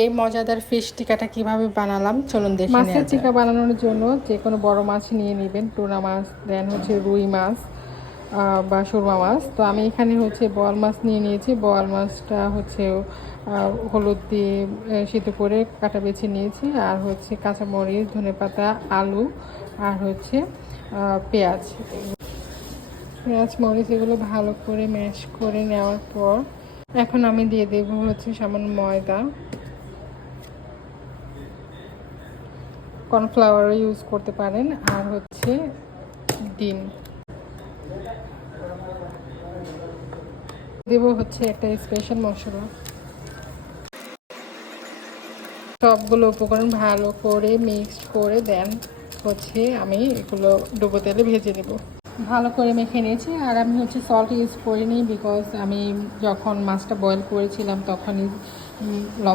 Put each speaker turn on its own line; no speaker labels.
এই মজাদার ফিশ টিকাটা কীভাবে বানালাম চলুন দেখি
মাছের টিকা বানানোর জন্য যে কোনো বড় মাছ নিয়ে নেবেন টুনা মাছ দেন হচ্ছে রুই মাছ বা সুরমা মাছ। তো আমি এখানে হচ্ছে বোয়াল মাছ নিয়ে নিয়েছি। বোয়াল মাছটা হচ্ছে হলুদ দিয়ে সিদ্ধ করে কাটা বেছে নিয়েছি। আর হচ্ছে কাঁচামরিচ ধনেপাতা আলু আর হচ্ছে পেঁয়াজ। পেঁয়াজ মরিচ এগুলো ভালো করে ম্যাশ করে নেওয়ার পর এখন আমি দিয়ে দেবো হচ্ছে সামান্য ময়দা। কর্নফ্লাওয়ার ইউজ করতে পারেন, আর হচ্ছে ডিম। দেবো হচ্ছে একটা স্পেশাল মশলা। সবগুলো উপকরণ ভালো করে মিক্সড করে দেন, হচ্ছে আমি এগুলো ডুবো তেলে ভেজে নেব। ভালো করে মেখে নিয়েছি, আর আমি হচ্ছে সল্ট ইউজ করিনি বিকজ আমি যখন মাছটা বয়েল করেছিলাম তখনই লবণ